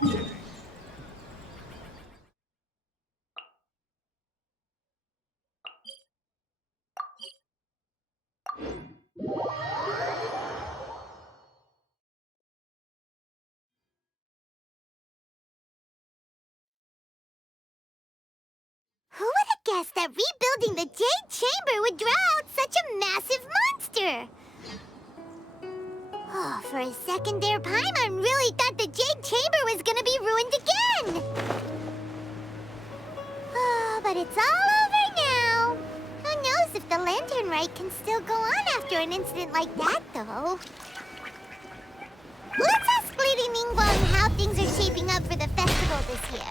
mentioning. Who would have guessed that rebuilding the Jade Chamber would draw out such a massive monster? Oh, for a second there, Paimon really thought the Jade Chamber was gonna be ruined again! Oh, but it's all over now. Who knows if the Lantern Rite can still go on after an incident like that, though. Let's ask Lady Ningguang how things are shaping up for the festival this year.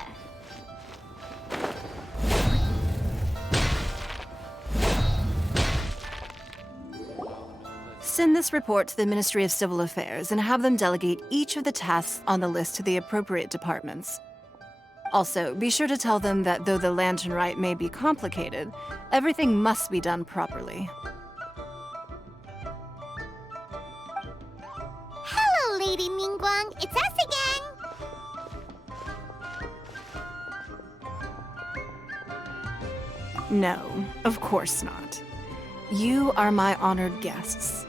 Send this report to the Ministry of Civil Affairs and have them delegate each of the tasks on the list to the appropriate departments. Also, be sure to tell them that though the Lantern Rite may be complicated, everything must be done properly. Hello, Lady Ningguang. It's us again. No, of course not. You are my honored guests.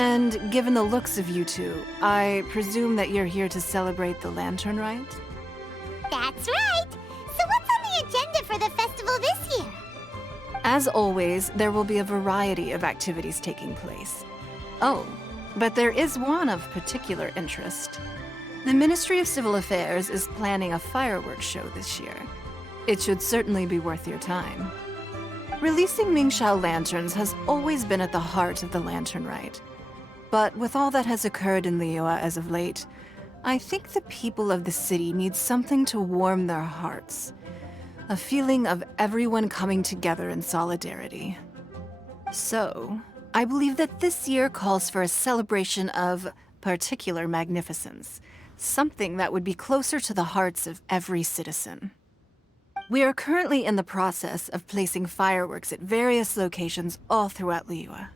And given the looks of you two, I presume that you're here to celebrate the Lantern Rite? That's right. So what's on the agenda for the festival this year? As always, there will be a variety of activities taking place. Oh, but there is one of particular interest. The Ministry of Civil Affairs is planning a fireworks show this year. It should certainly be worth your time. Releasing Mingxiao lanterns has always been at the heart of the Lantern Rite. But with all that has occurred in Liyue as of late, I think the people of the city need something to warm their hearts. A feeling of everyone coming together in solidarity. So, I believe that this year calls for a celebration of particular magnificence. Something that would be closer to the hearts of every citizen. We are currently in the process of placing fireworks at various locations all throughout Liyue.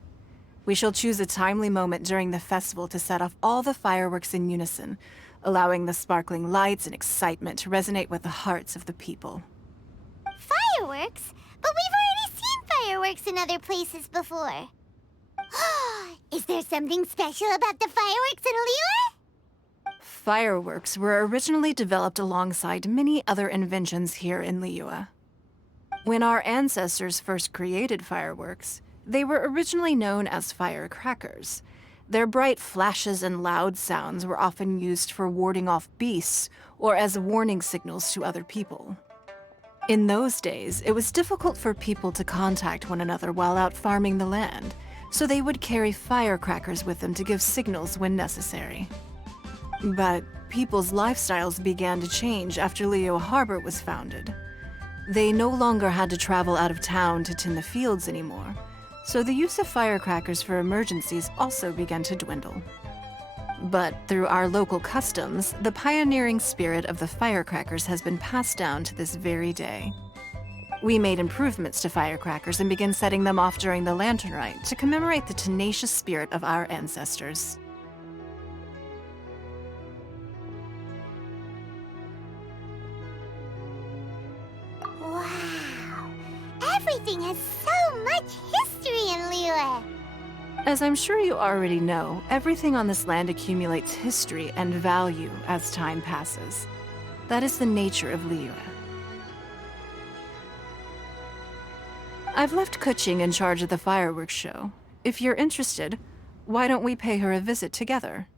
We shall choose a timely moment during the festival to set off all the fireworks in unison, allowing the sparkling lights and excitement to resonate with the hearts of the people. Fireworks? But we've already seen fireworks in other places before. Is there something special about the fireworks in Liyue? Fireworks were originally developed alongside many other inventions here in Liyue. When our ancestors first created fireworks, they were originally known as firecrackers. Their bright flashes and loud sounds were often used for warding off beasts or as warning signals to other people. In those days, it was difficult for people to contact one another while out farming the land, so they would carry firecrackers with them to give signals when necessary. But people's lifestyles began to change after Liyue Harbor was founded. They no longer had to travel out of town to tend the fields anymore, so the use of firecrackers for emergencies also began to dwindle. But through our local customs, the pioneering spirit of the firecrackers has been passed down to this very day. We made improvements to firecrackers and began setting them off during the Lantern Rite to commemorate the tenacious spirit of our ancestors. Wow. Everything has so much history in Liyue. As I'm sure you already know, everything on this land accumulates history and value as time passes. That is the nature of Liyue. I've left Kuching in charge of the fireworks show. If you're interested, why don't we pay her a visit together?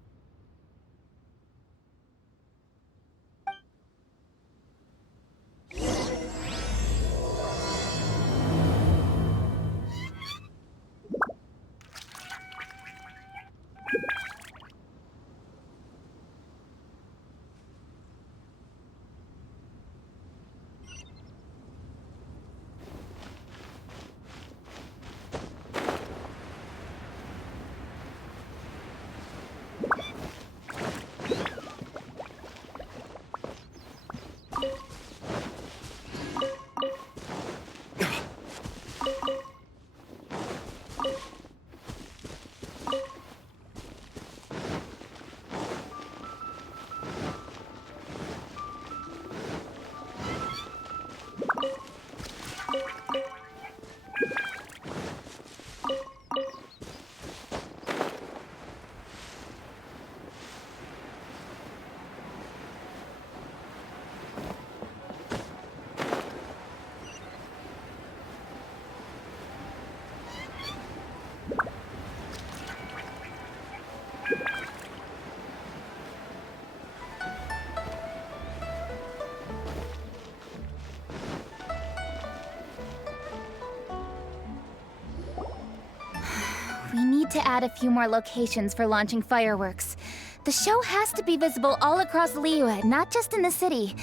to add a few more locations for launching fireworks. The show has to be visible all across Liyue, not just in the city.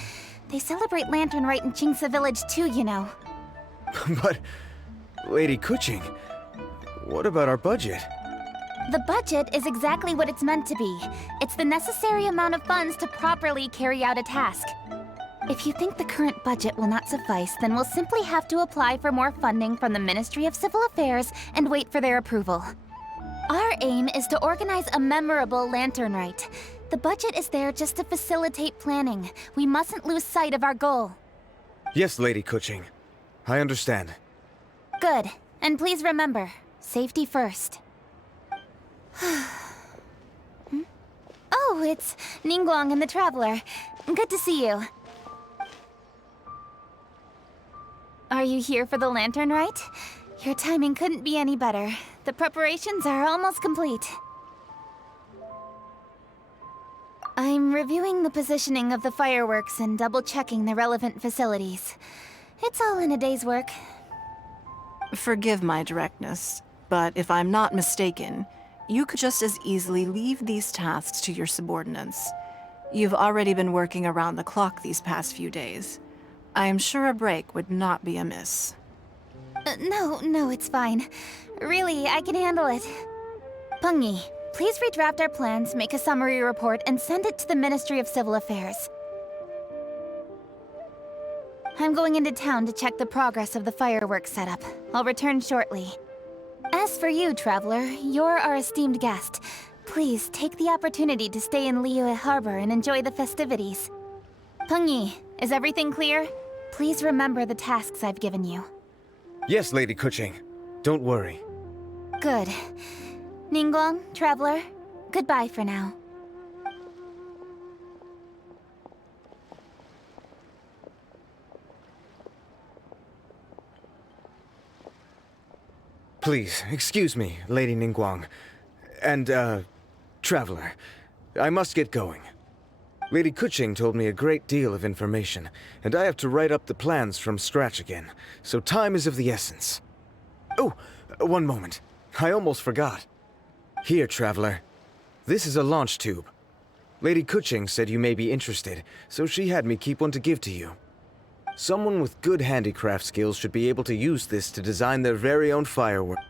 They celebrate Lantern Rite in Jingsa Village too, you know. But, Lady Kuching, what about our budget? The budget is exactly what it's meant to be. It's the necessary amount of funds to properly carry out a task. If you think the current budget will not suffice, then we'll simply have to apply for more funding from the Ministry of Civil Affairs and wait for their approval. Our aim is to organize a memorable Lantern Rite. The budget is there just to facilitate planning. We mustn't lose sight of our goal. Yes, Lady Kuching. I understand. Good. And please remember, safety first. Oh, it's Ningguang and the Traveler. Good to see you. Are you here for the Lantern Rite? Your timing couldn't be any better. The preparations are almost complete. I'm reviewing the positioning of the fireworks and double-checking the relevant facilities. It's all in a day's work. Forgive my directness, but if I'm not mistaken, you could just as easily leave these tasks to your subordinates. You've already been working around the clock these past few days. I am sure a break would not be amiss. No, it's fine. Really, I can handle it. Pengyi, please redraft our plans, make a summary report, and send it to the Ministry of Civil Affairs. I'm going into town to check the progress of the fireworks setup. I'll return shortly. As for you, Traveler, you're our esteemed guest. Please take the opportunity to stay in Liyue Harbor and enjoy the festivities. Pengyi, is everything clear? Please remember the tasks I've given you. Yes, Lady Kuching. Don't worry. Good. Ningguang, Traveler, goodbye for now. Please, excuse me, Lady Ningguang. And, Traveler. I must get going. Lady Kuching told me a great deal of information, and I have to write up the plans from scratch again, so time is of the essence. Oh, one moment. I almost forgot. Here, Traveler. This is a launch tube. Lady Kuching said you may be interested, so she had me keep one to give to you. Someone with good handicraft skills should be able to use this to design their very own fireworks.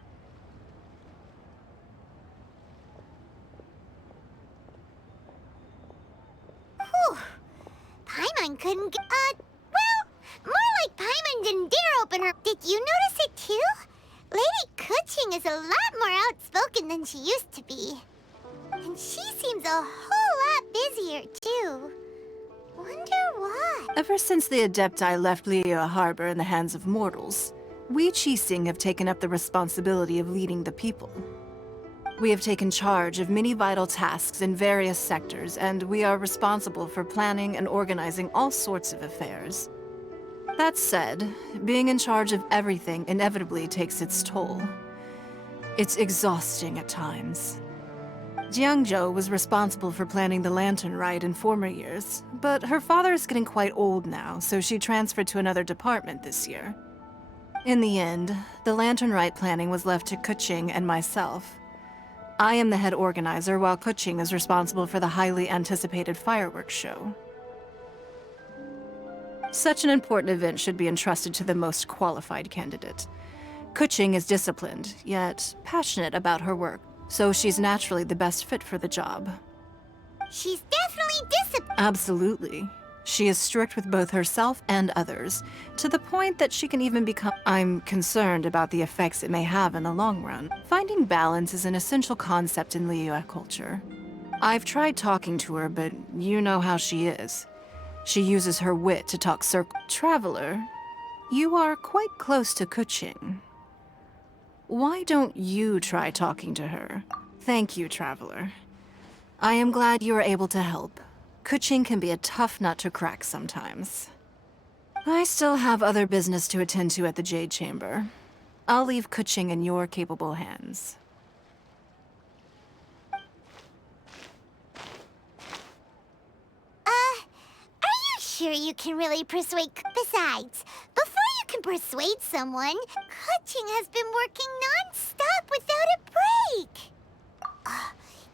Paimon couldn't well, more like Paimon didn't dare open her. Did you notice it too? Lady Kuching is a lot more outspoken than she used to be. And she seems a whole lot busier too. Wonder why? Ever since the Adepti left Liyue Harbor in the hands of mortals, we Qixing have taken up the responsibility of leading the people. We have taken charge of many vital tasks in various sectors, and we are responsible for planning and organizing all sorts of affairs. That said, being in charge of everything inevitably takes its toll. It's exhausting at times. Jiangzhou was responsible for planning the Lantern Rite in former years, but her father is getting quite old now, so she transferred to another department this year. In the end, the Lantern Rite planning was left to Kuching and myself. I am the head organizer, while Kuching is responsible for the highly anticipated fireworks show. Such an important event should be entrusted to the most qualified candidate. Kuching is disciplined, yet passionate about her work, so she's naturally the best fit for the job. She's definitely disciplined. Absolutely. She is strict with both herself and others, to the point that she can even become... I'm concerned about the effects it may have in the long run. Finding balance is an essential concept in Liyue culture. I've tried talking to her, but you know how she is. She uses her wit to talk circle. Traveler, you are quite close to Kuching. Why don't you try talking to her? Thank you, Traveler. I am glad you are able to help. Kuching can be a tough nut to crack sometimes. I still have other business to attend to at the Jade Chamber. I'll leave Kuching in your capable hands. Are you sure you can really persuade... Besides, before you can persuade someone, Kuching has been working non-stop without a break.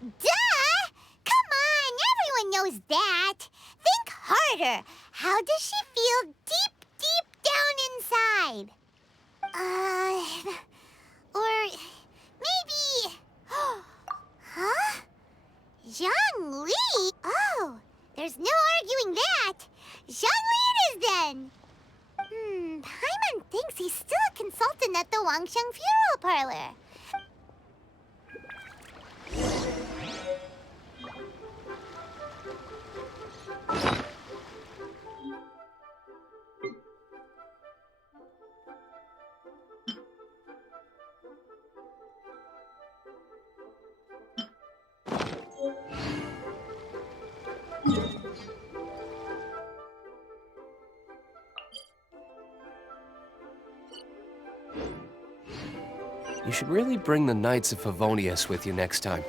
Duh! Come on, everyone knows that. Think harder. How does she feel deep, deep down inside? Or maybe... Huh? Zhang Li? Oh, there's no arguing that. Zhang Li it is then. Paimon thinks he's still a consultant at the Wangsheng Funeral Parlor. You should really bring the Knights of Favonius with you next time.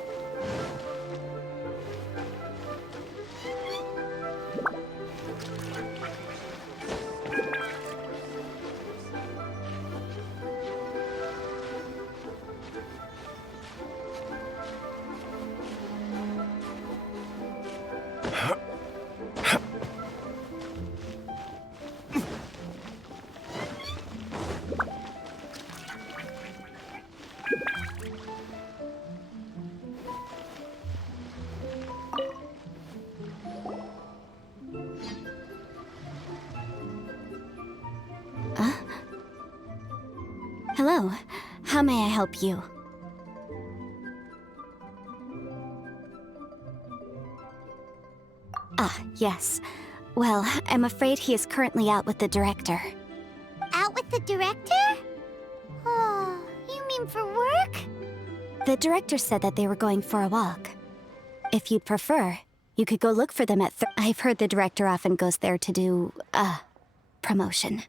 Hello. How may I help you? Ah, yes. Well, I'm afraid he is currently out with the director. Out with the director? Oh, you mean for work? The director said that they were going for a walk. If you'd prefer, you could go look for them at I've heard the director often goes there to do, promotion.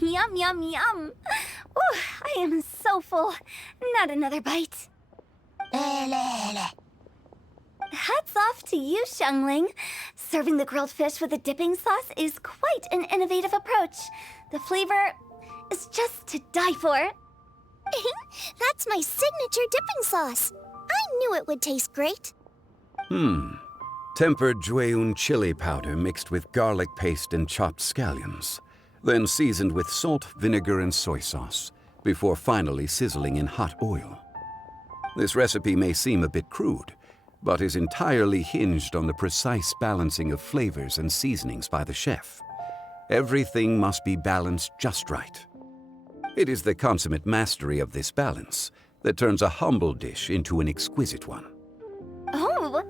Yum, yum, yum. Ooh, I am so full. Not another bite. Hats off to you, Xiangling. Serving the grilled fish with a dipping sauce is quite an innovative approach. The flavor is just to die for. That's my signature dipping sauce. I knew it would taste great. Tempered Jueyun chili powder mixed with garlic paste and chopped scallions, then seasoned with salt, vinegar, and soy sauce, before finally sizzling in hot oil. This recipe may seem a bit crude, but is entirely hinged on the precise balancing of flavors and seasonings by the chef. Everything must be balanced just right. It is the consummate mastery of this balance that turns a humble dish into an exquisite one. Oh,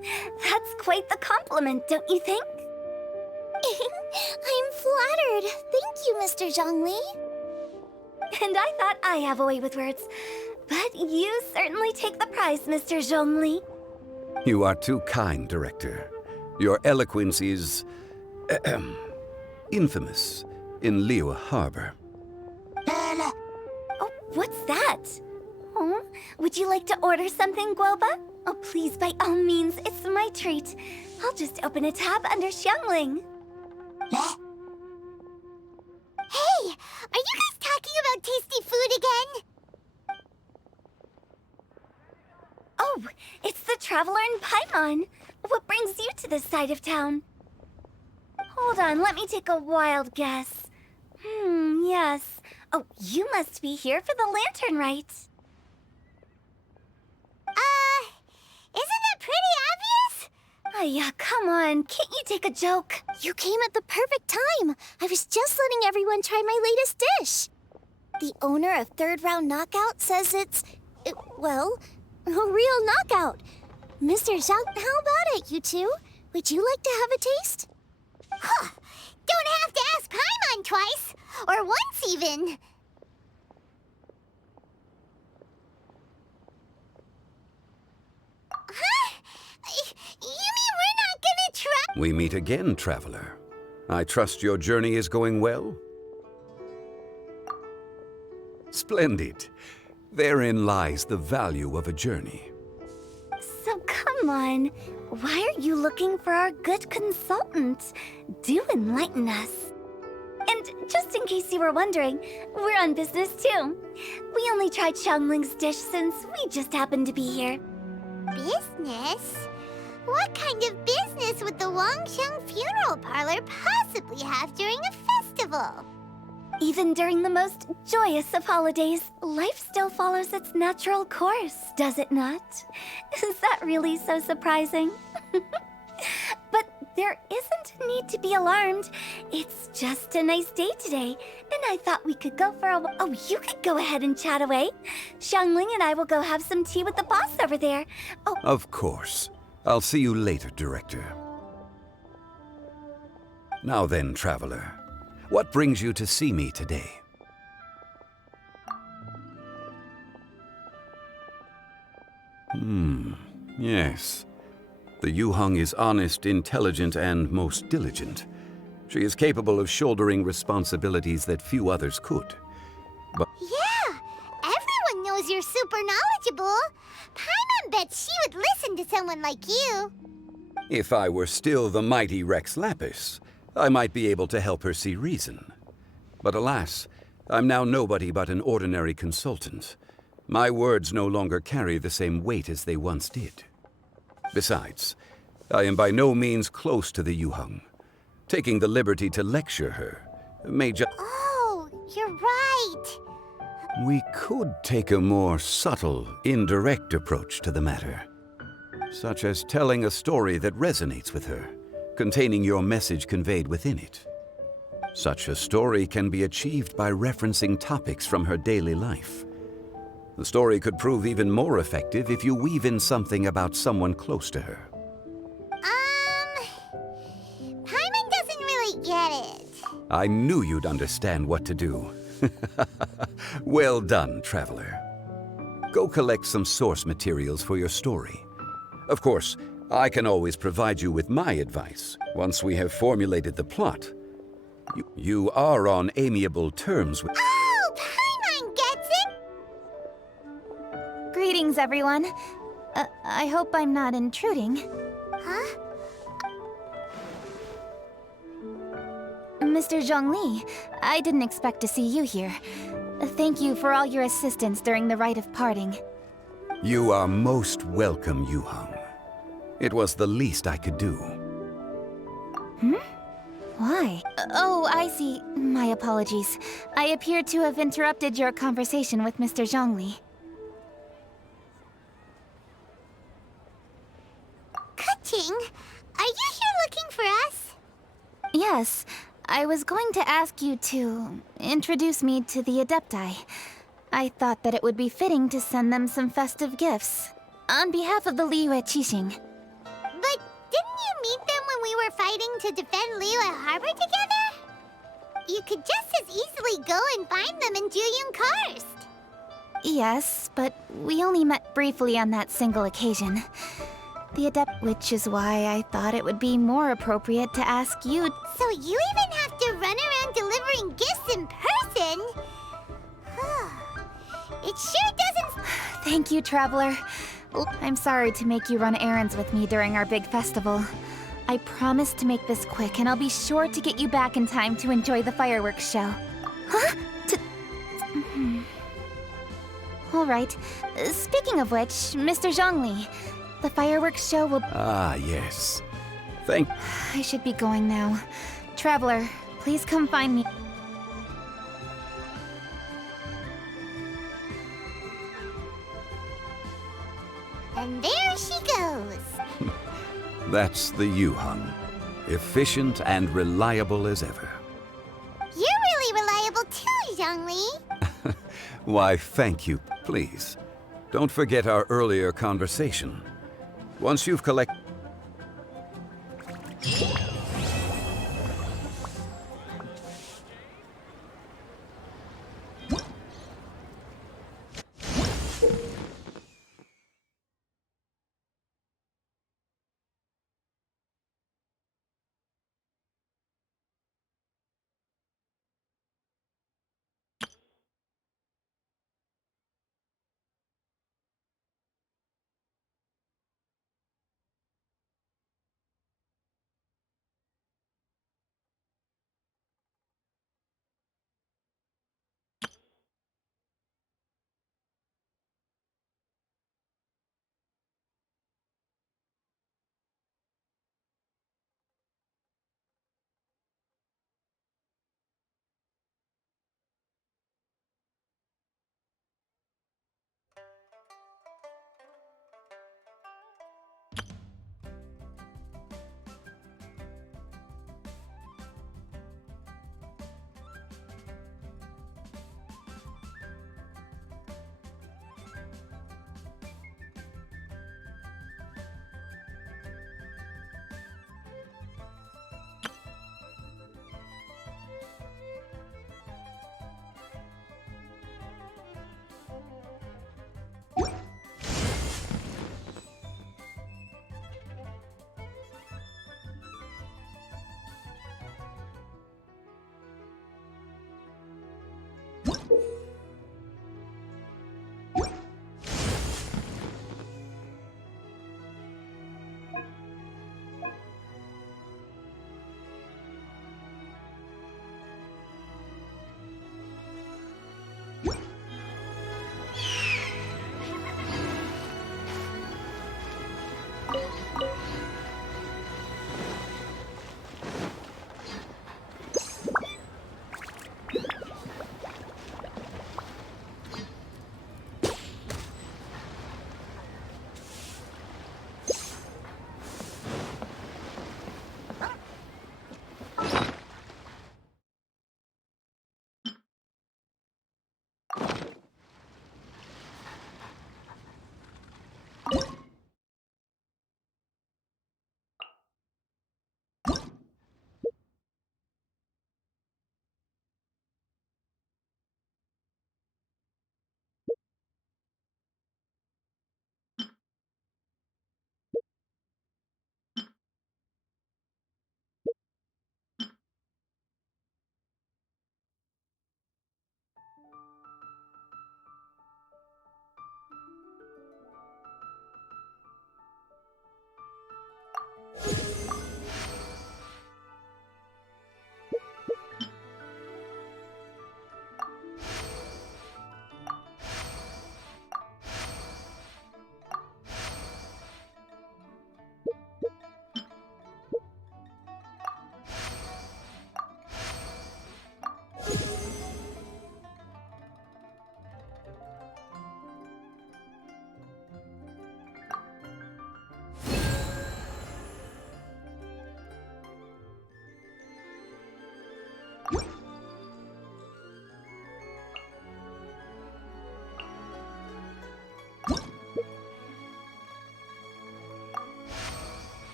that's quite the compliment, don't you think? I'm flattered. Thank you, Mr. Zhongli. And I thought I have a way with words. But you certainly take the prize, Mr. Zhongli. You are too kind, Director. Your eloquence is infamous in Liyue Harbor. Oh, what's that? Oh, would you like to order something, Guoba? Oh, please, by all means, it's my treat. I'll just open a tab under Xiangling. Hey, are you guys talking about tasty food again? Oh, it's the Traveler in Paimon. What brings you to this side of town? Hold on, let me take a wild guess. Yes. Oh, you must be here for the lantern rite. Isn't it pretty obvious? Oh, yeah, come on. Can't you take a joke? You came at the perfect time. I was just letting everyone try my latest dish. The owner of Third Round Knockout says well, a real knockout. Mr. Zhang, how about it, you two? Would you like to have a taste? Huh. Don't have to ask Paimon twice. Or once, even. We meet again, traveler. I trust your journey is going well? Splendid. Therein lies the value of a journey. So come on, why are you looking for our good consultant? Do enlighten us. And just in case you were wondering, we're on business too. We only tried Xiangling's dish since we just happened to be here. Business? What kind of business would the Wangxiang funeral parlor possibly have during a festival? Even during the most joyous of holidays, life still follows its natural course, does it not? Is that really so surprising? But there isn't a need to be alarmed. It's just a nice day today, and I thought we could go for a Oh, you could go ahead and chat away. Xiangling and I will go have some tea with the boss over there. Oh, Of course. I'll see you later, Director. Now then, traveler. What brings you to see me today? Yes. The Yuheng is honest, intelligent, and most diligent. She is capable of shouldering responsibilities that few others could. yeah! Everyone knows you're super knowledgeable. Paimon bets she would listen to someone like you. If I were still the mighty Rex Lapis, I might be able to help her see reason. But alas, I'm now nobody but an ordinary consultant. My words no longer carry the same weight as they once did. Besides, I am by no means close to the Yuheng. Taking the liberty to lecture her may just... Oh, you're right. We could take a more subtle, indirect approach to the matter. Such as telling a story that resonates with her, containing your message conveyed within it. Such a story can be achieved by referencing topics from her daily life. The story could prove even more effective if you weave in something about someone close to her. Paimon doesn't really get it. I knew you'd understand what to do. Well done, traveler. Go collect some source materials for your story. Of course, I can always provide you with my advice once we have formulated the plot. You are on amiable terms with... Oh, Paimon gets it! Greetings, everyone. I hope I'm not intruding. Huh? Mr. Zhongli, I didn't expect to see you here. Thank you for all your assistance during the rite of parting. You are most welcome, Yuheng. It was the least I could do. Why? Oh, I see. My apologies. I appear to have interrupted your conversation with Mr. Zhongli. Kuching, are you here looking for us? Yes, I was going to ask you to introduce me to the Adepti. I thought that it would be fitting to send them some festive gifts. On behalf of the Liyue Qixing. But didn't you meet them when we were fighting to defend Liyue Harbor together? You could just as easily go and find them in Juyun Karst. Yes, but we only met briefly on that single occasion. The Adept, which is why I thought it would be more appropriate to ask you. So you even have to run around delivering gifts in person? It sure doesn't... Thank you, Traveler. I'm sorry to make you run errands with me during our big festival. I promise to make this quick, and I'll be sure to get you back in time to enjoy the fireworks show. Huh? All right. Speaking of which, Mr. Zhongli, the fireworks show will... Ah, yes. I should be going now. Traveler, please come find me. And there she goes. That's the Yuheng. Efficient and reliable as ever. You're really reliable too, Zhongli. Why, thank you. Please, don't forget our earlier conversation. Once you've collected...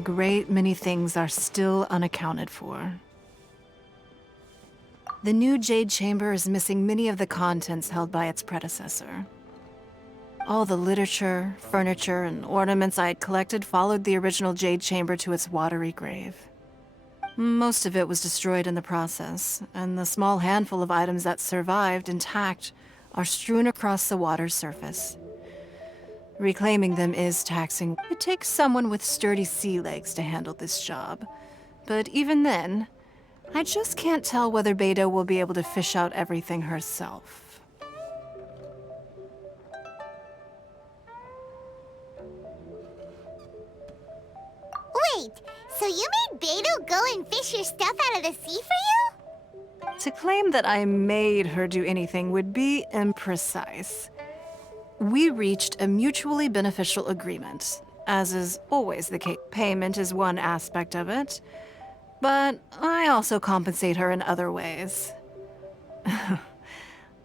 a great many things are still unaccounted for. The new Jade Chamber is missing many of the contents held by its predecessor. All the literature, furniture, and ornaments I had collected followed the original Jade Chamber to its watery grave. Most of it was destroyed in the process, and the small handful of items that survived intact are strewn across the water's surface. Reclaiming them is taxing. It takes someone with sturdy sea legs to handle this job. But even then, I just can't tell whether Beto will be able to fish out everything herself. Wait, so you made Beto go and fish your stuff out of the sea for you? To claim that I made her do anything would be imprecise. We reached a mutually beneficial agreement, as is always the case. Payment is one aspect of it, but I also compensate her in other ways.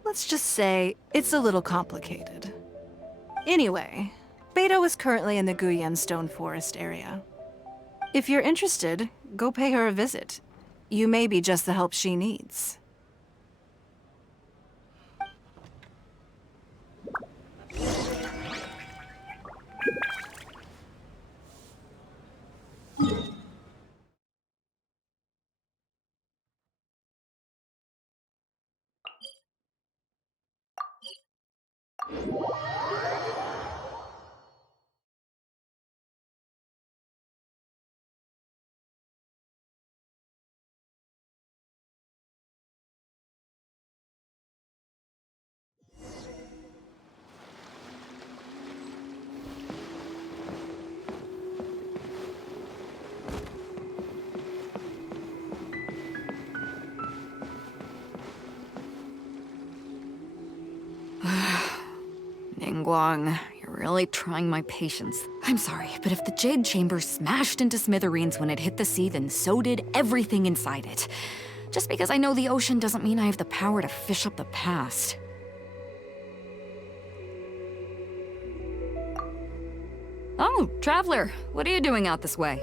Let's just say it's a little complicated. Anyway, Beto is currently in the Guyan Stone Forest area. If you're interested, go pay her a visit. You may be just the help she needs. Ningguang, you're really trying my patience. I'm sorry, but if the Jade Chamber smashed into smithereens when it hit the sea, then so did everything inside it. Just because I know the ocean doesn't mean I have the power to fish up the past. Oh, Traveler, what are you doing out this way?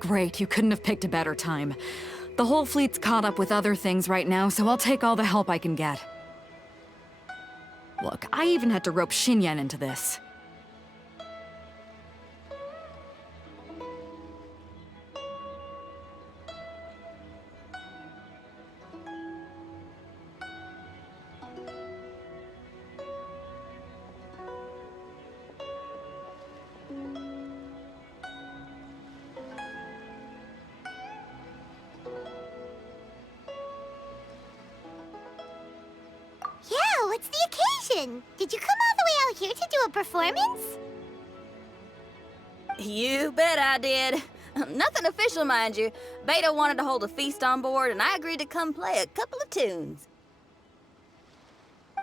Great, you couldn't have picked a better time. The whole fleet's caught up with other things right now, so I'll take all the help I can get. Look, I even had to rope Xinyan into this. Yeah, what's the occasion? Did you come all the way out here to do a performance? You bet I did. Nothing official, mind you. Beto wanted to hold a feast on board, and I agreed to come play a couple of tunes.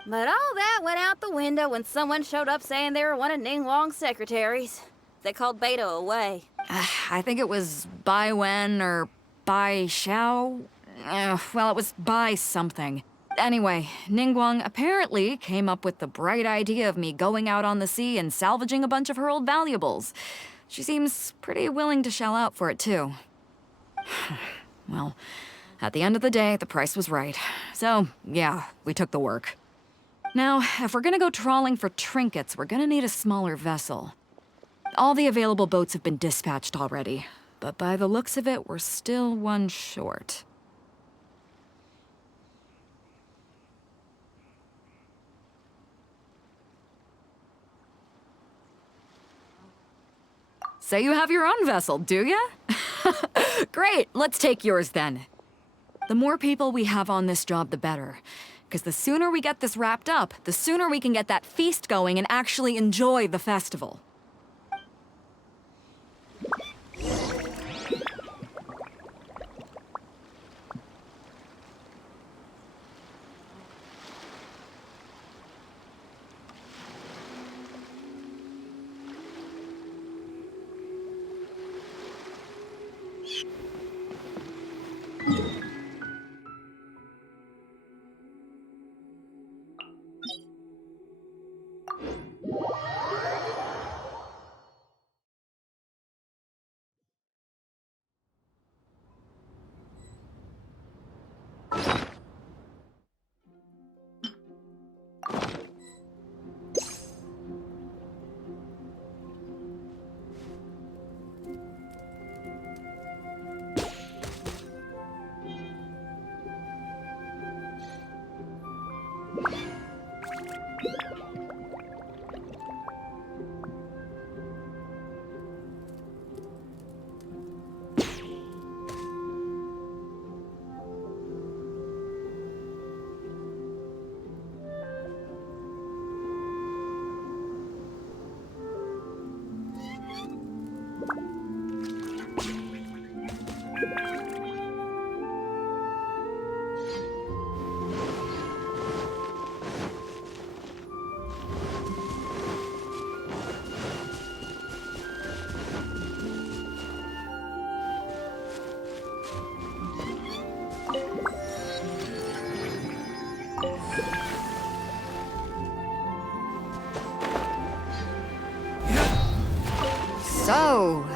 But all that went out the window when someone showed up saying they were one of Ningguang's secretaries. They called Beto away. I think it was Bai Wen or Bai Xiao. Well, it was Bai something. Anyway, Ningguang apparently came up with the bright idea of me going out on the sea and salvaging a bunch of her old valuables. She seems pretty willing to shell out for it, too. Well, at the end of the day, the price was right. So, yeah, we took the work. Now, if we're gonna go trawling for trinkets, we're gonna need a smaller vessel. All the available boats have been dispatched already, but by the looks of it, we're still one short. So you have your own vessel, do ya? Great, let's take yours then. The more people we have on this job, the better. Because the sooner we get this wrapped up, the sooner we can get that feast going and actually enjoy the festival. So,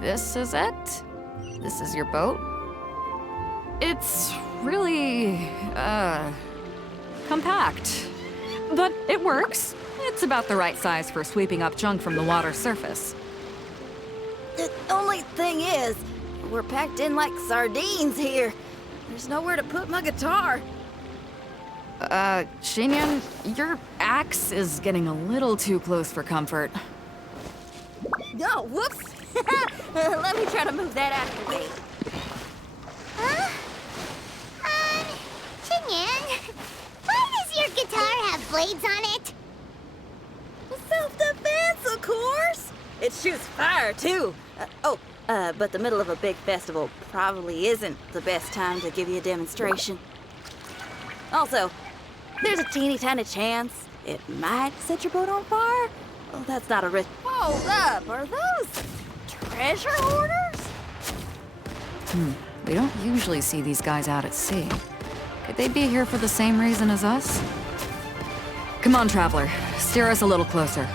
this is it? This is your boat? It's really, compact. But it works. It's about the right size for sweeping up junk from the water's surface. The only thing is, we're packed in like sardines here. There's nowhere to put my guitar. Shinyan, your axe is getting a little too close for comfort. Oh, whoops! Let me try to move that out of the way. Huh? Chinyan, why does your guitar have blades on it? Self-defense, of course! It shoots fire, too. But the middle of a big festival probably isn't the best time to give you a demonstration. Also, there's a teeny tiny chance it might set your boat on fire. Oh, that's not a risk. Hold up, are those treasure hoarders? We don't usually see these guys out at sea. Could they be here for the same reason as us? Come on, Traveler. Steer us a little closer.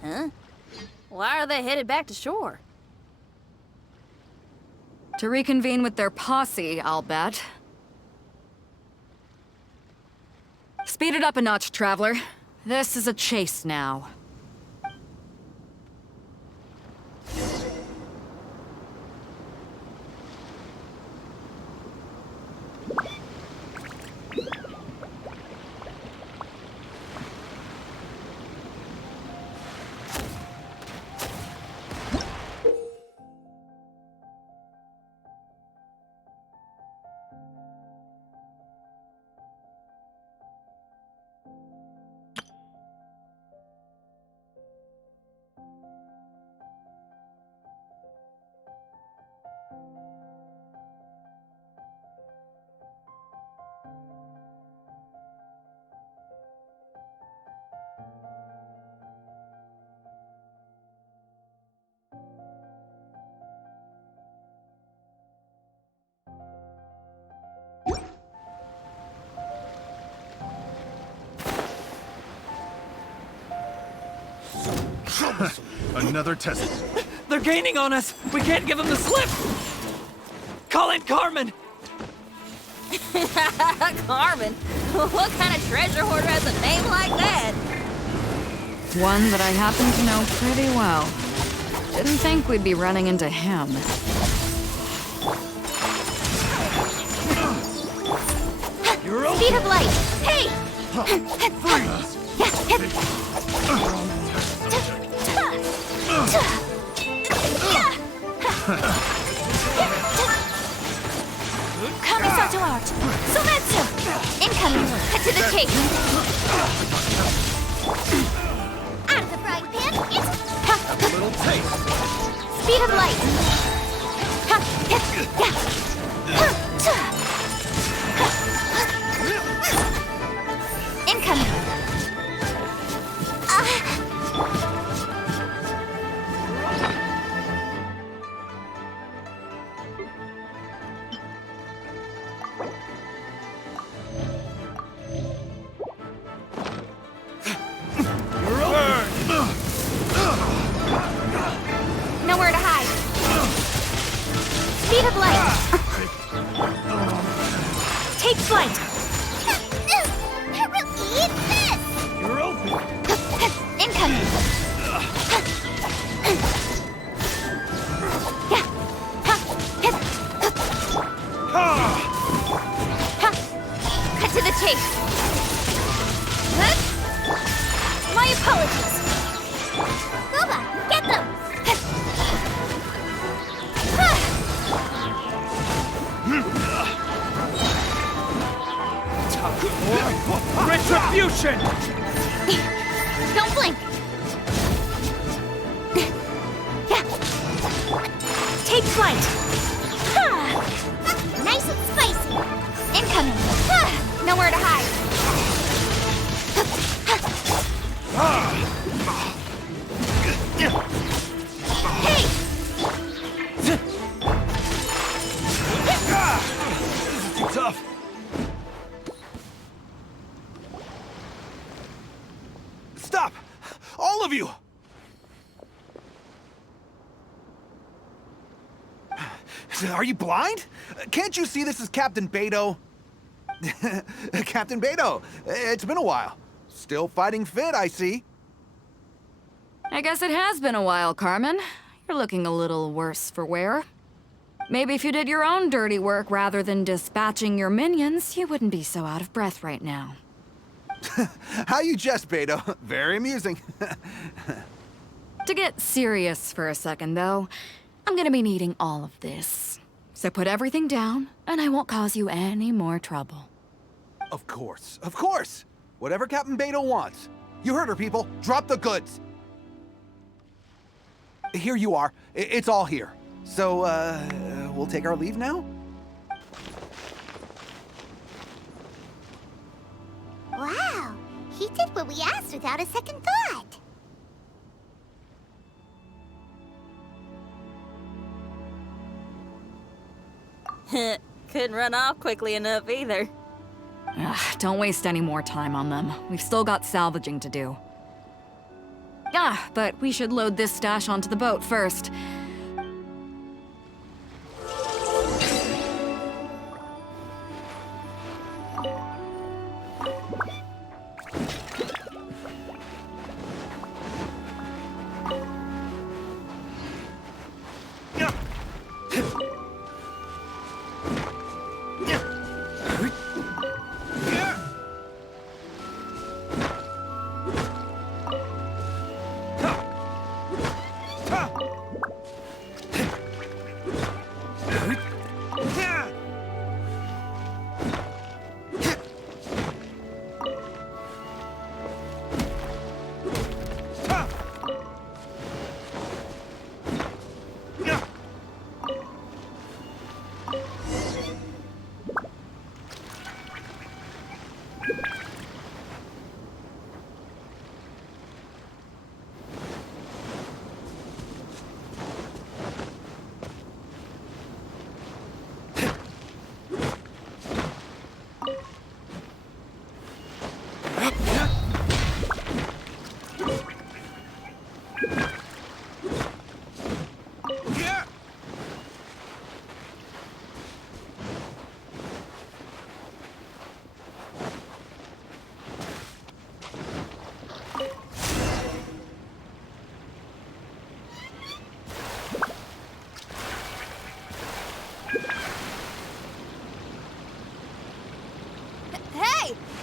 Huh? Why are they headed back to shore? To reconvene with their posse, I'll bet. Speed it up a notch, Traveler. This is a chase now. Another test. They're gaining on us! We can't give them the slip! Call in Carmen! Carmen? What kind of treasure hoarder has a name like that? One that I happen to know pretty well. Didn't think we'd be running into him. Speed of light! Hey! Kamisato art! Sumetsu! Incoming! Cut to the chase! Out of the frying pan, it's A little taste. Speed of light! Incoming! Nowhere to hide! Speed of light! Take flight! Haruki, it's this! You're open. Incoming! Cut to the chase! My apologies! Goba, get them! Retribution! Don't blink! Take flight! Nice and spicy. Incoming! Nowhere to hide! Hey! This is too tough. Stop! All of you! Are you blind? Can't you see this is Captain Beto? Captain Beto, it's been a while. Still fighting fit, I see. I guess it has been a while, Carmen. You're looking a little worse for wear. Maybe if you did your own dirty work rather than dispatching your minions, you wouldn't be so out of breath right now. How you jest, Beto? Very amusing. To get serious for a second, though, I'm gonna be needing all of this. So put everything down, and I won't cause you any more trouble. Of course, of course. Whatever Captain Beto wants. You heard her, people. Drop the goods. Here you are. It's all here. So, we'll take our leave now? Wow, he did what we asked without a second thought. Couldn't run off quickly enough either. Don't waste any more time on them. We've still got salvaging to do. But we should load this stash onto the boat first.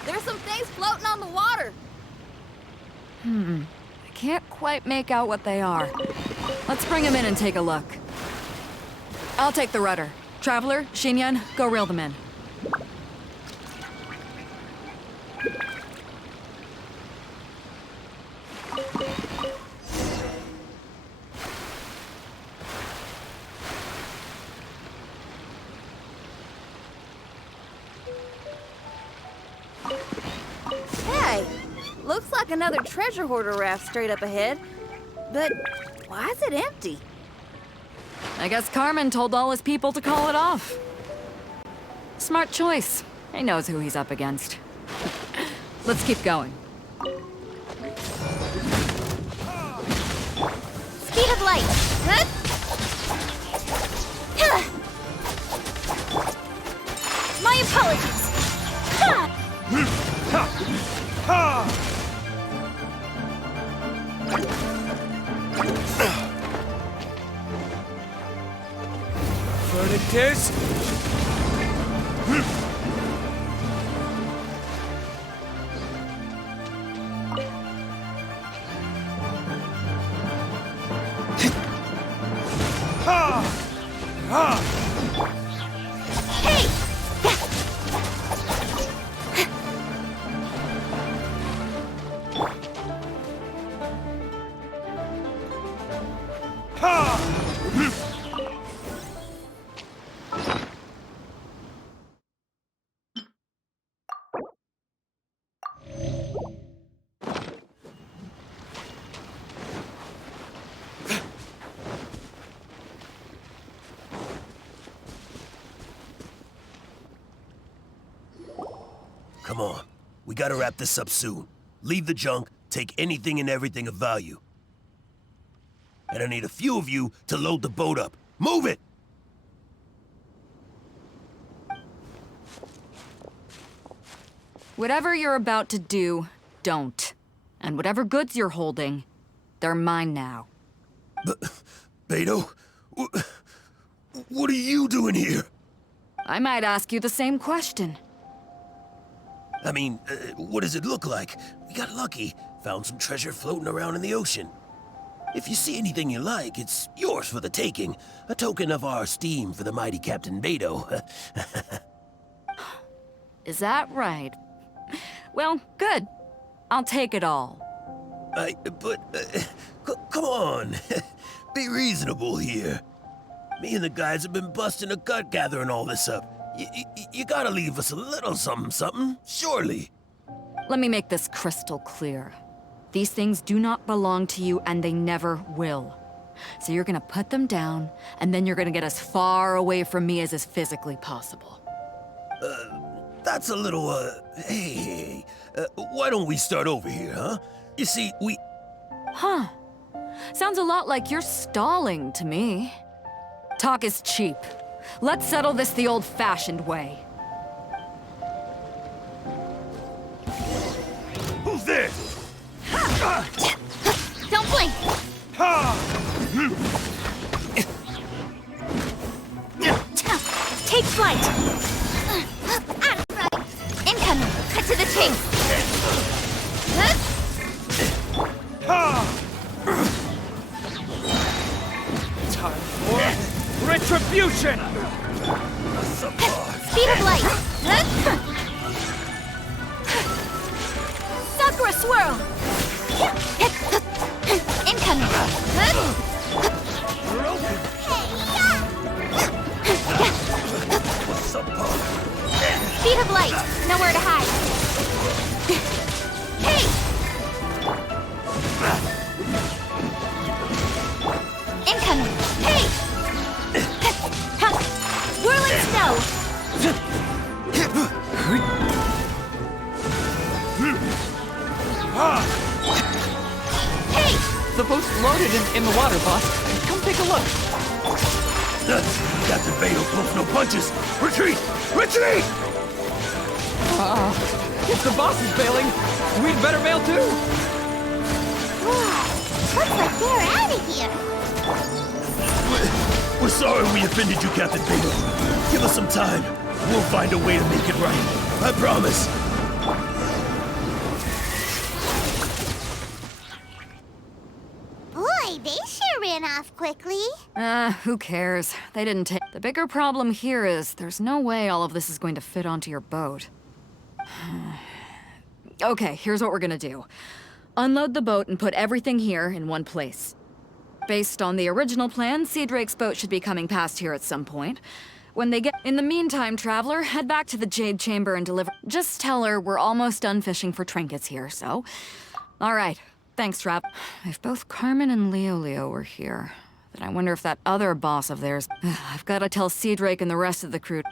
There's some things floating on the water. I can't quite make out what they are. Let's bring them in and take a look. I'll take the rudder. Traveler, Xinyan, go reel them in. Hey, looks like another treasure hoarder raft straight up ahead. But why is it empty? I guess Carmen told all his people to call it off. Smart choice. He knows who he's up against. Let's keep going. Speed of light. Huh? My apologies. Verdict is... Hey! Come on. We gotta wrap this up soon. Leave the junk, take anything and everything of value. And I need a few of you to load the boat up. Move it! Whatever you're about to do, don't. And whatever goods you're holding, they're mine now. Beto? What are you doing here? I might ask you the same question. I mean, what does it look like? We got lucky. Found some treasure floating around in the ocean. If you see anything you like, it's yours for the taking. A token of our esteem for the mighty Captain Beto. Is that right? Well, good. I'll take it all. Come on. Be reasonable here. Me and the guys have been busting a gut gathering all this up. You gotta leave us a little something, surely. Let me make this crystal clear. These things do not belong to you, and they never will. So you're gonna put them down, and then you're gonna get as far away from me as is physically possible. That's a little, hey, why don't we start over here, huh? You see, Huh. Sounds a lot like you're stalling to me. Talk is cheap. Let's settle this the old-fashioned way. Who's there? Don't blink! Take flight! Incoming! Cut to the chase! Time for retribution! Speed of light! Sakura swirl! Incoming! Speed of light! Nowhere to hide! Hey! Incoming! Hey! Whirling snow! Hey! The boat's loaded in the water, boss. Come take a look. Captain Beto pulls no punches. Retreat! Retreat! If the boss is bailing, we'd better bail too. Looks like they're out of here. We're sorry we offended you, Captain Beto. Give us some time. We'll find a way to make it right. I promise. Boy, they sure ran off quickly. Who cares? They didn't take... The bigger problem here is there's no way all of this is going to fit onto your boat. Okay, here's what we're gonna do. Unload the boat and put everything here in one place. Based on the original plan, Sea Drake's boat should be coming past here at some point. When they get... In the meantime, traveler, head back to the Jade Chamber and deliver... Just tell her we're almost done fishing for trinkets here, so... Alright, thanks, Trav. If both Carmen and Leo were here, then I wonder if that other boss of theirs... I've gotta tell Sea Drake and the rest of the crew...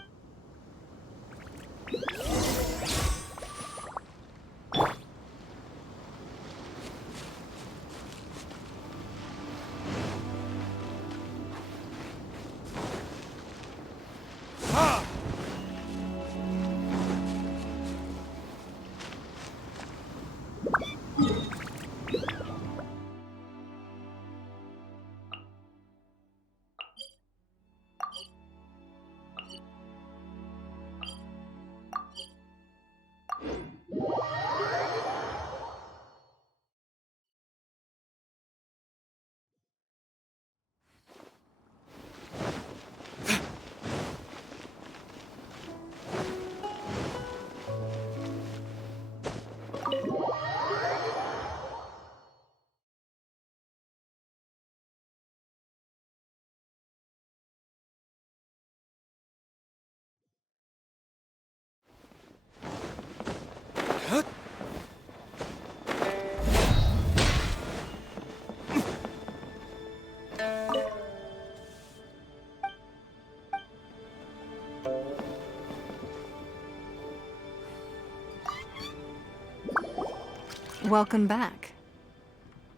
Welcome back.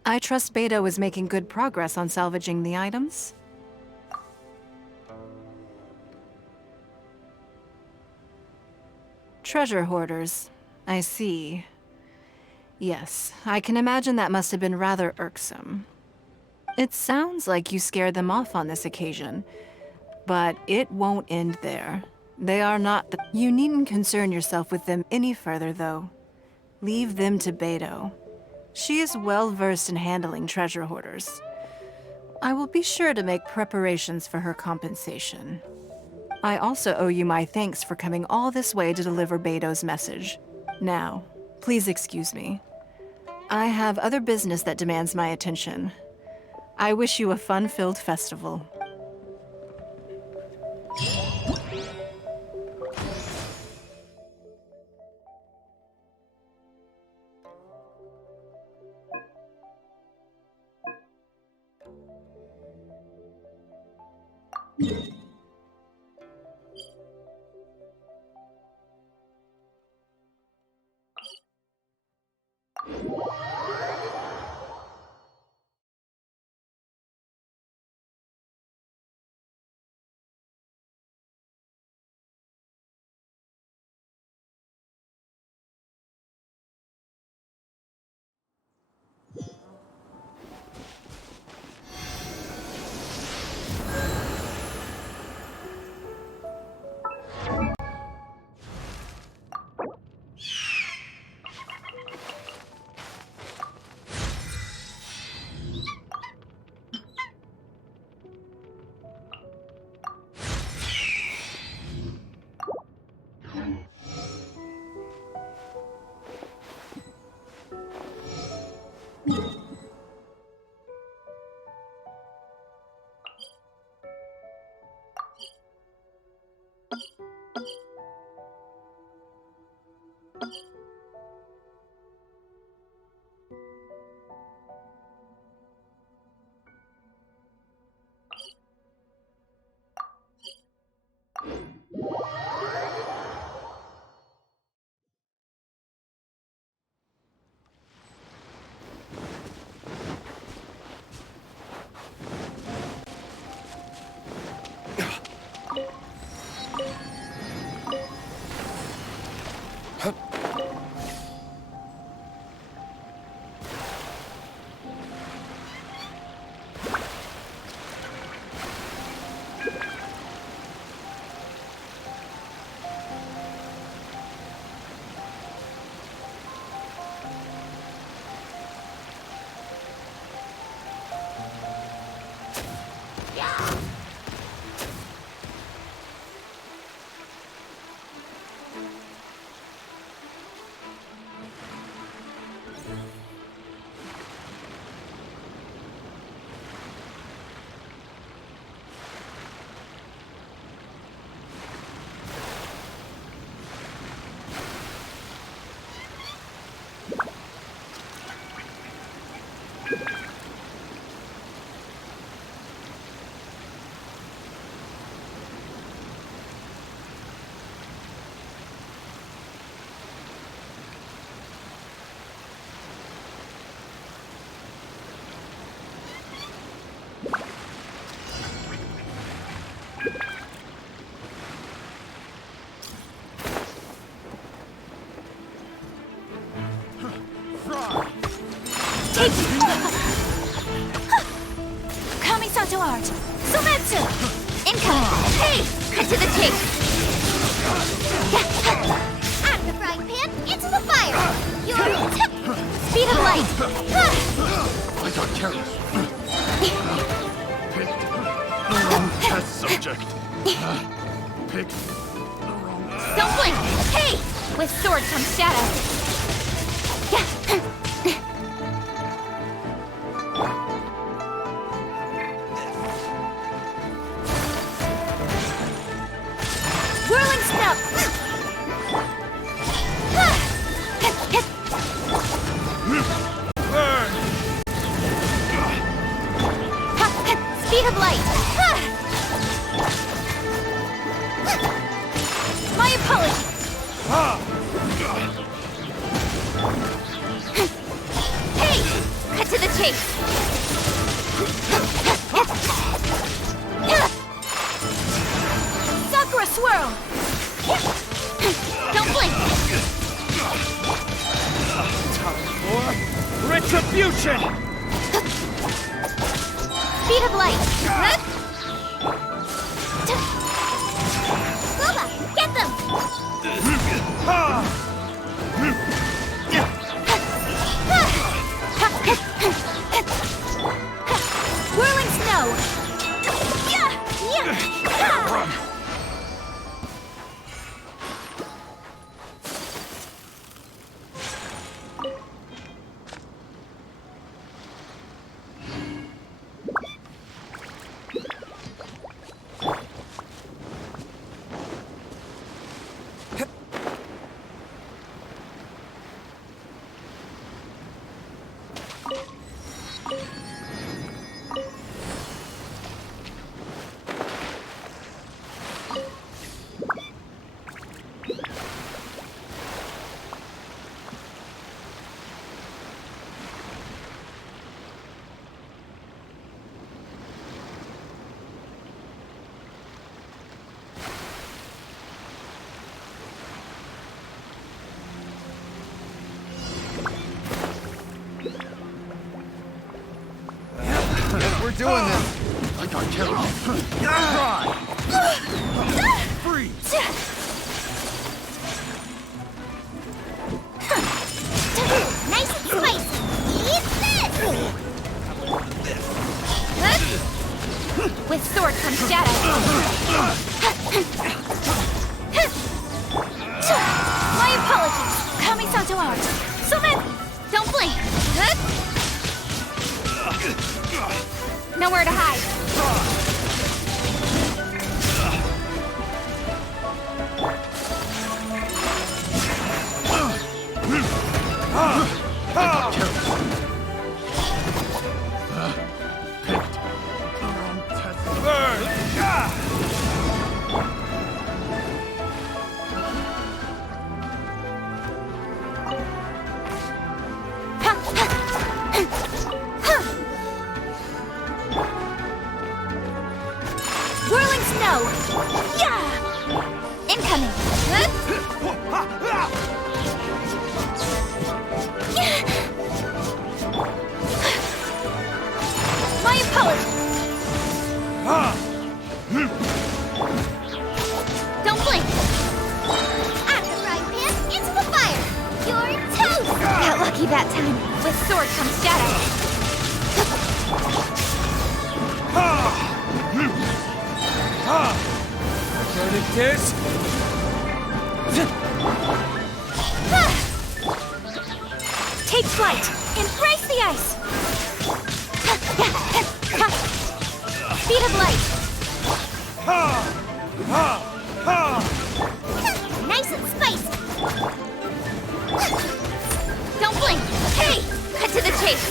I trust Beto is making good progress on salvaging the items. Treasure hoarders. I see. Yes, I can imagine that must have been rather irksome. It sounds like you scared them off on this occasion, but it won't end there. They are not the— You needn't concern yourself with them any further, though. Leave them to Beto. She is well versed in handling treasure hoarders. I will be sure to make preparations for her compensation. I also owe you my thanks for coming all this way to deliver Beto's message. Now, please excuse me. I have other business that demands my attention. I wish you a fun-filled festival. Kamisato art! Sumetsu! Incoming! Hey! Cut to the chase! Out of the frying pan, into the fire! Your Speed of light! I got careless. Picked the wrong test subject. Picked the wrong... Don't blink! Hey! With sword comes shadow! Whirling snap! Speed of light! My apologies! the chase! Sakura swirl! Don't blink! Time for retribution! Speed of light! Boba, get them! Whirling snow! We're doing this. I got killed. Freeze. Nice and spicy! Eat this! With sword comes shadow! My apologies! Kami-san to ours! Summon! Don't blink! Nowhere to hide! Picked the wrong test. Whirling snow! Yeah! Incoming! My apologies! Don't blink! At the frying pan, into the fire! You're toast! Got lucky that time. With sword comes shadow. Burning dish! Take flight! Embrace the ice! Speed of light! Nice and spicy! Don't blink! Hey! Cut to the chase!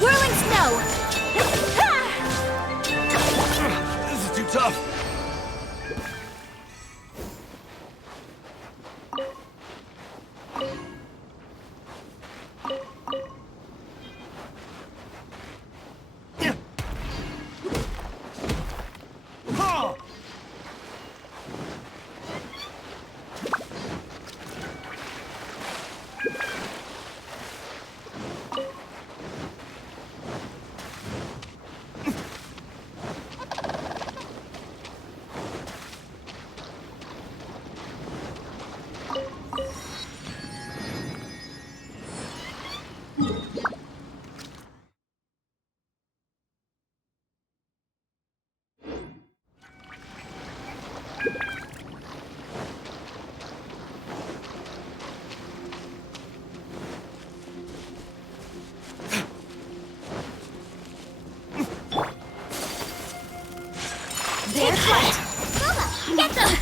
Whirling snow! This is too tough. Take flight! Boba, get them!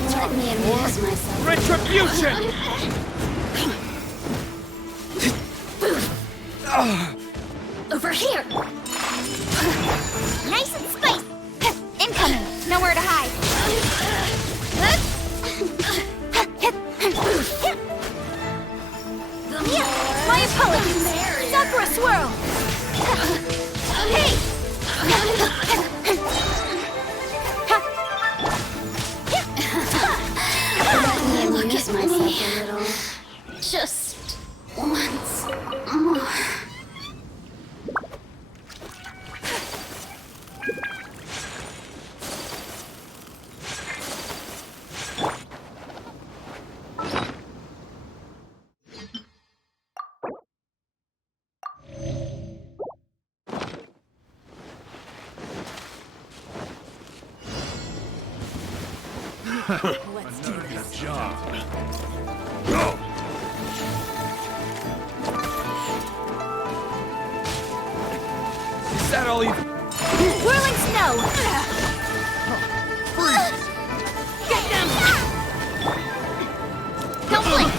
Let me amuse myself. Retribution! Over here! Nice and spiced! Incoming! Nowhere to hide! My apologies! Sakura swirl! Hey! Let me amuse myself a little. Just once more. Let's do this. Good job. Go! Is that all you... Whirling snow! Get them! Don't blink!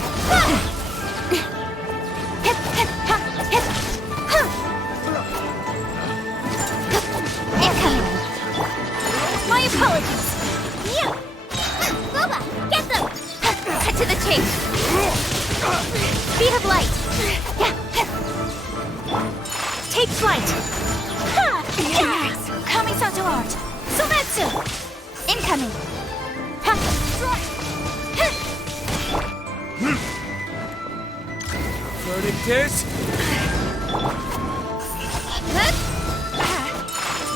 Incoming! My apologies! Boba, get them! Cut to the chase! Speed of light! Take flight! Kamisato art! Sometsu! Incoming! Verdict is...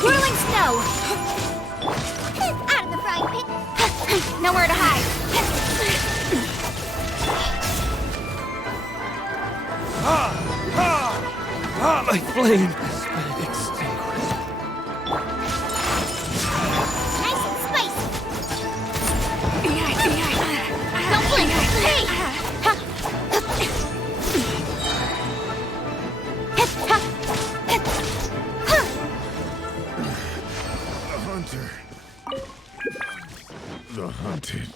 Whirling snow! Out of the frying pan! Nowhere to hide! My flame has been extinguished. Nice and spicy. Don't blink! Hey! The hunter. The hunted.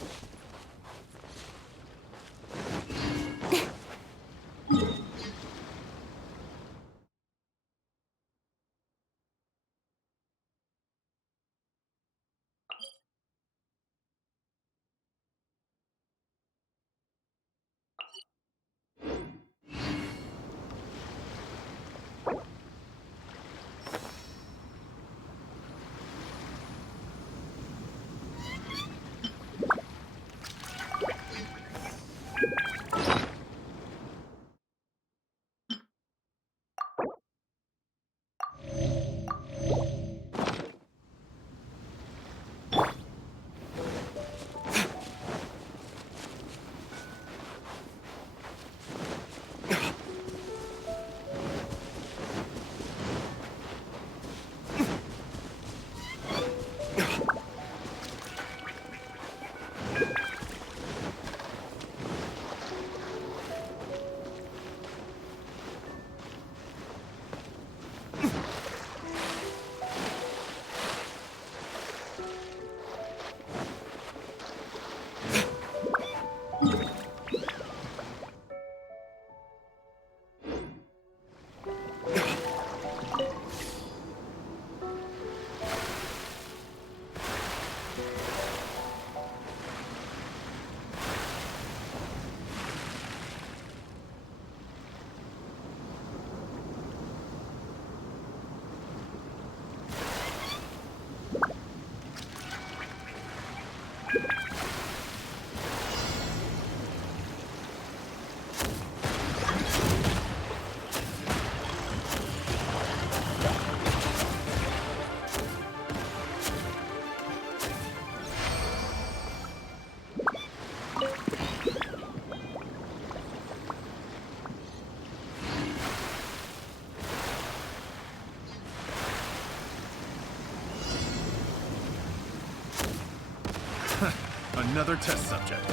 Another test subject.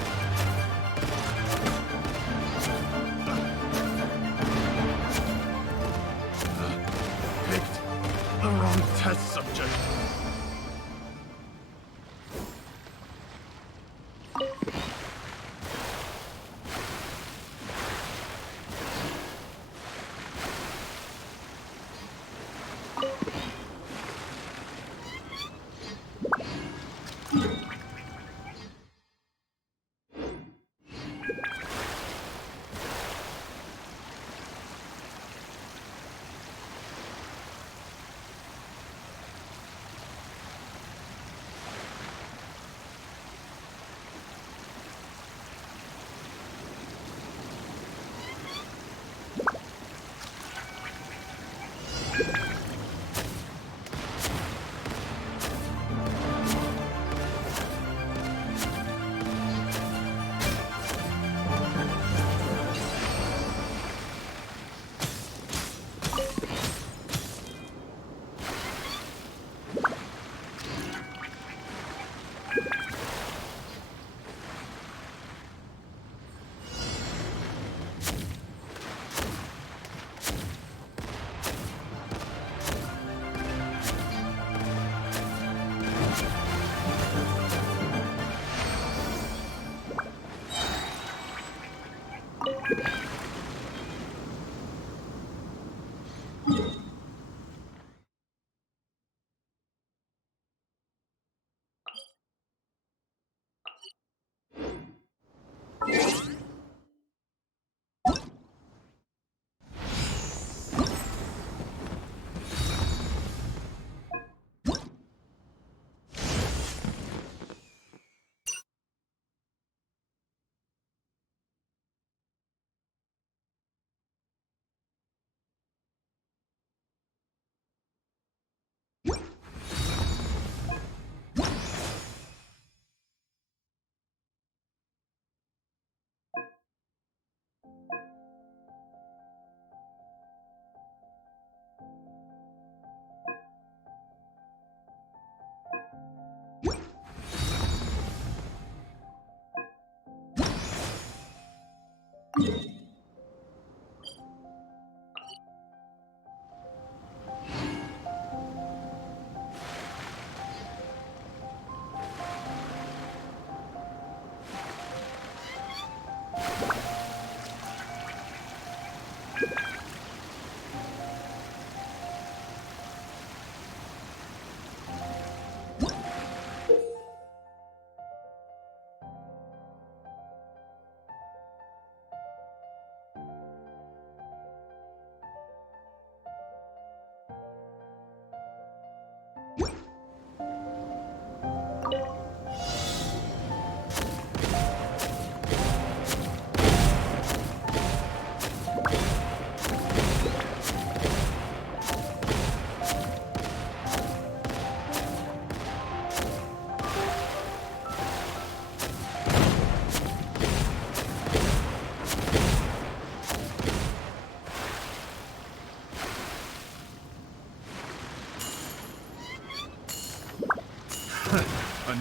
Picked the wrong test subject.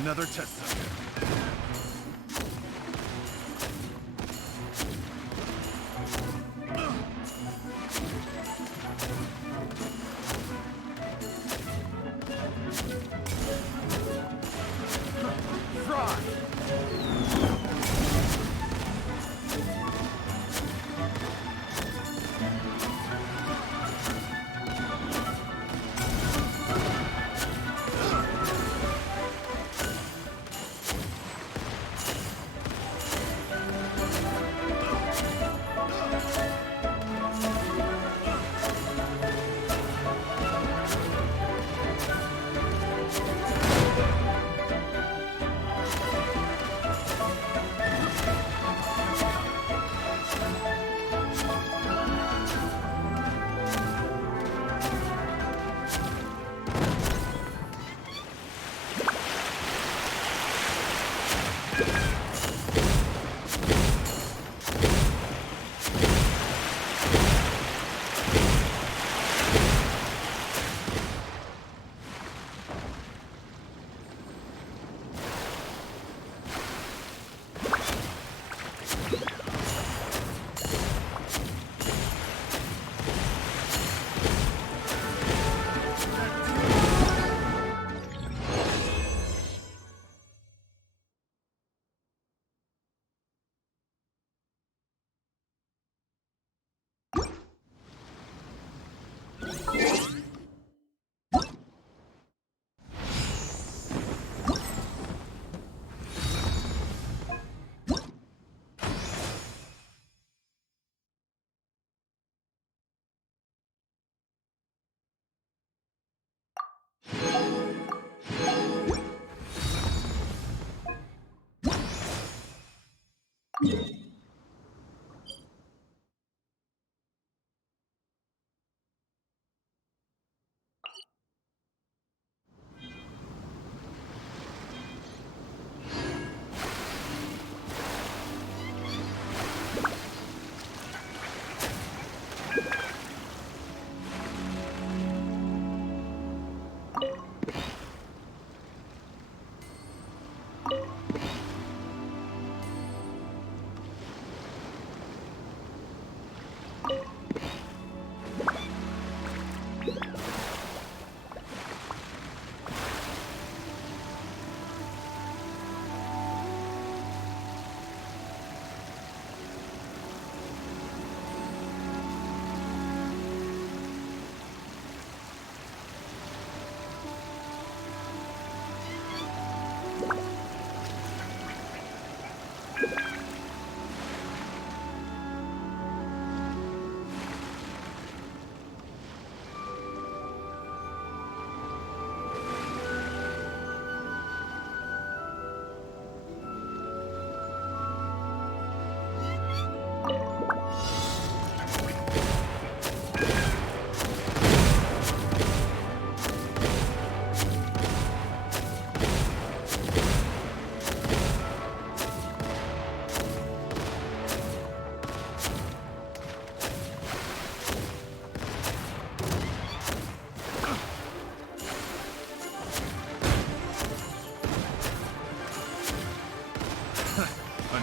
Another test subject.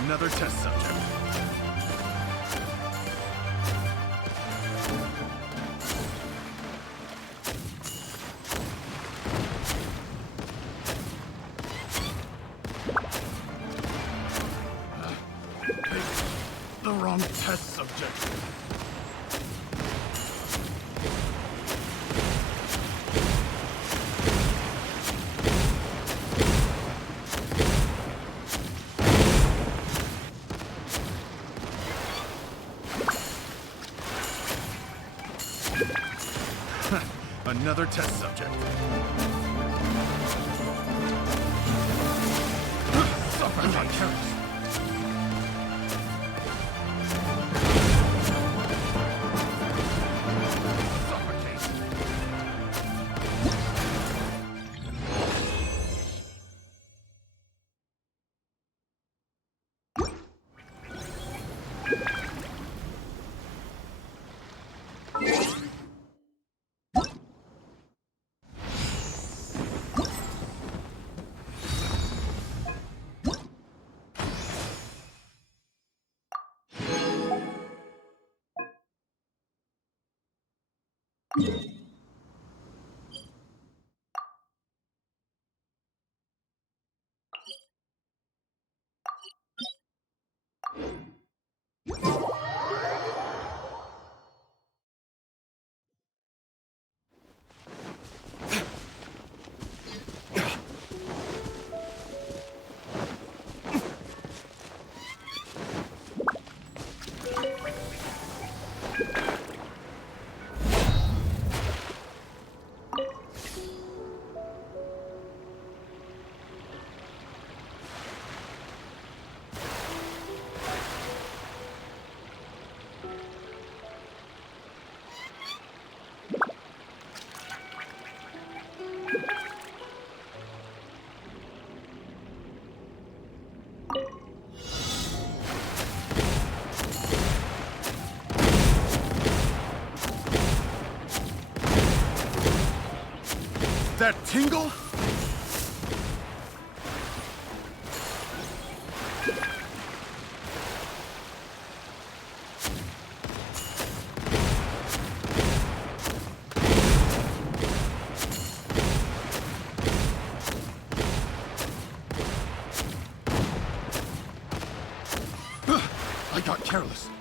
Another test subject. The wrong test subject. Another test subject. I got careless. That tingle? I got careless.